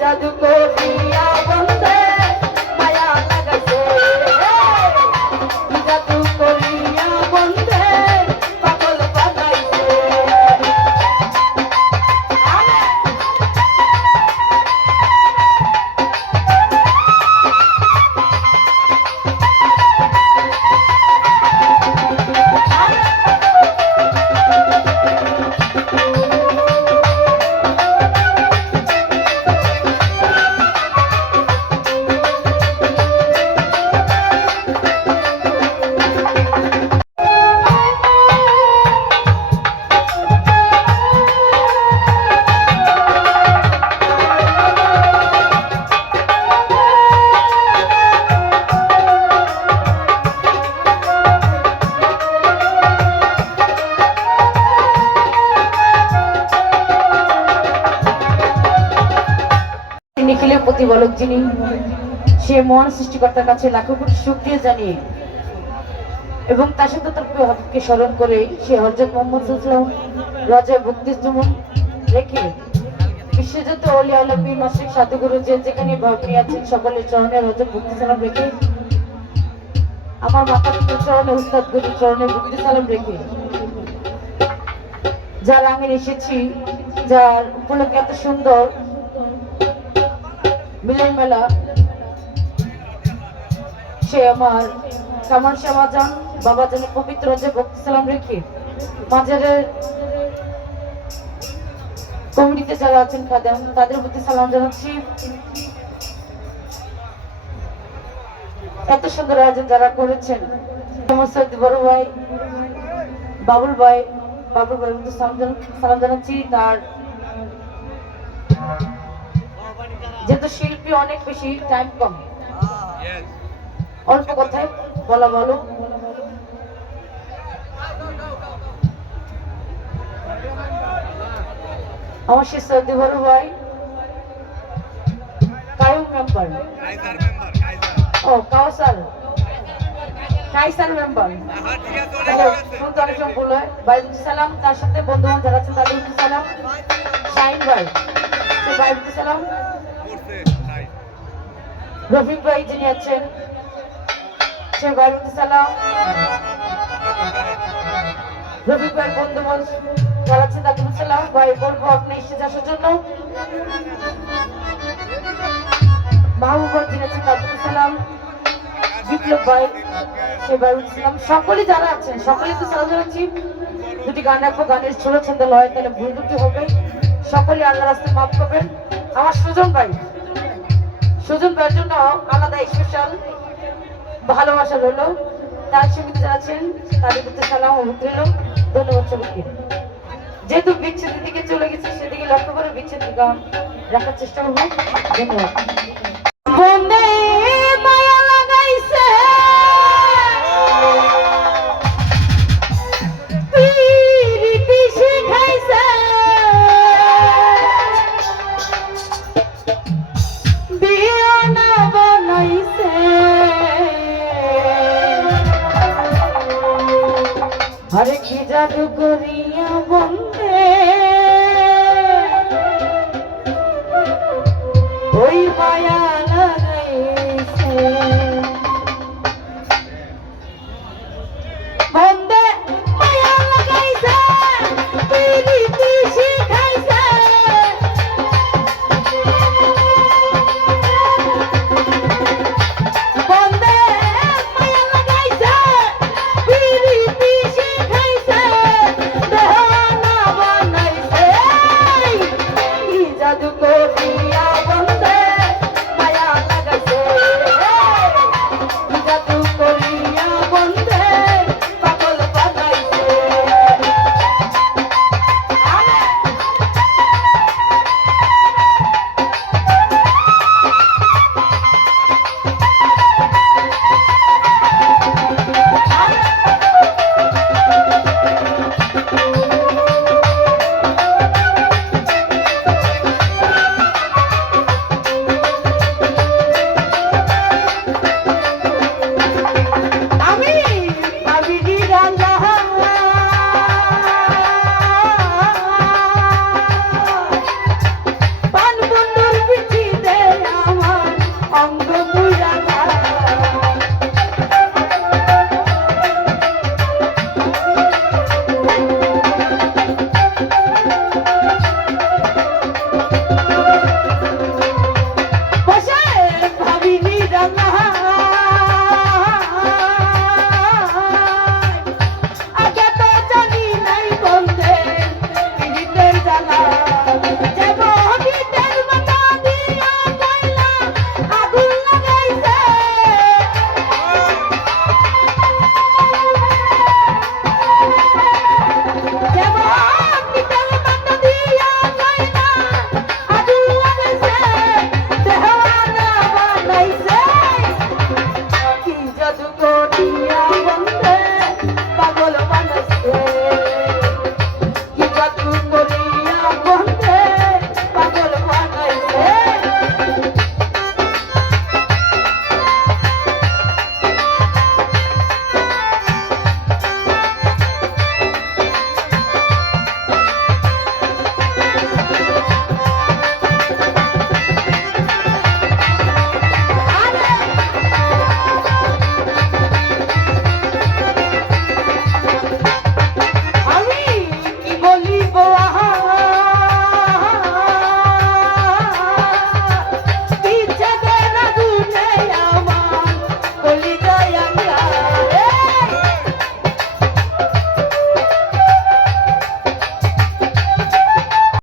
জাদু নিখিলের প্রতিবলক যিনি, সে মহান সৃষ্টিকর্তার কাছে লাখো কোটি শুক্রিয়া জানিয়ে এবং তার সাথে তার হাবিবকে স্মরণ করে সে হজরত মোহাম্মদ সাল্লাম রাজার ভক্তি রেখে বিশ্বযুদ্ধ অলি আলমী মাসিক সাধুগুরু যে যেখানে ভাবনি আছেন সকলের চরণে হজরত ভক্তি সালাম রেখে, আমার মাতা পিতার চরণে, উস্তাদ গুরুর চরণে ভক্তি সালাম রেখে, যার আমি এসেছি, যার উপলক্ষে এত সুন্দর মিলন মেলা সে আমার কামাল শাহবাজান বাবা জানি পবিত্র যে ভক্তি সালাম রেখে মাজারের কমিটিতে যারা আছেন, খাদেম, তাদের প্রতি সালাম জানাচ্ছি। এত সুন্দর আয়োজন যারা করেছেন সমস্ত বড় ভাই, বাবুল ভাই বাবুল ভাই সালাম জানাচ্ছি। তার যেহেতু শিল্পী অনেক বেশি টাইম কম। অল্প কথায় বলা ভালো। আমার সে বড় ভাই কায়ুম মেম্বার ও কাউসার কাইসার মেম্বার শুনতে অনেক সময় ভুল হয়। বাইদুল সালাম তার সাথে বন্ধু বান্ধব যারা আছেন তাদের সালাম। শাহিন ভাই। সে বাইদুল সালাম রফিক ভাই যিনি আছেন, সে বাইদুল সালাম। রফিক ভাই বন্ধু সালাম। ভাই, বলব আপনি আসার জন্য। মাহবুব ভাই যিনি আছেন তাদের সালাম। বিপ্লব ভাই সকলে যারা আছেন সকলে তো সালাম জানাচ্ছি। দুটি গান রাখব, গানের ছোট ছন্দ লয়, তাহলে ভুল দুটি হবে। সকলে আল্লাহ রাস্তায় মাফ করবেন। আমার সুজন ভাই সুজন ভাইয়ের জন্য আলাদা স্পেশাল ভালোবাসা রইল। তার সংগীত যারা আছেন, তাদের প্রতি সালাম রইল। ধন্যবাদ সবাইকে। যেহেতু বিচ্ছেদের দিকে চলে গেছে, সেদিকে লক্ষ্য করে বিচ্ছেদ গান রাখার চেষ্টা করব। ধন্যবাদ। আরে কি জাদু করিয়া বন্ধ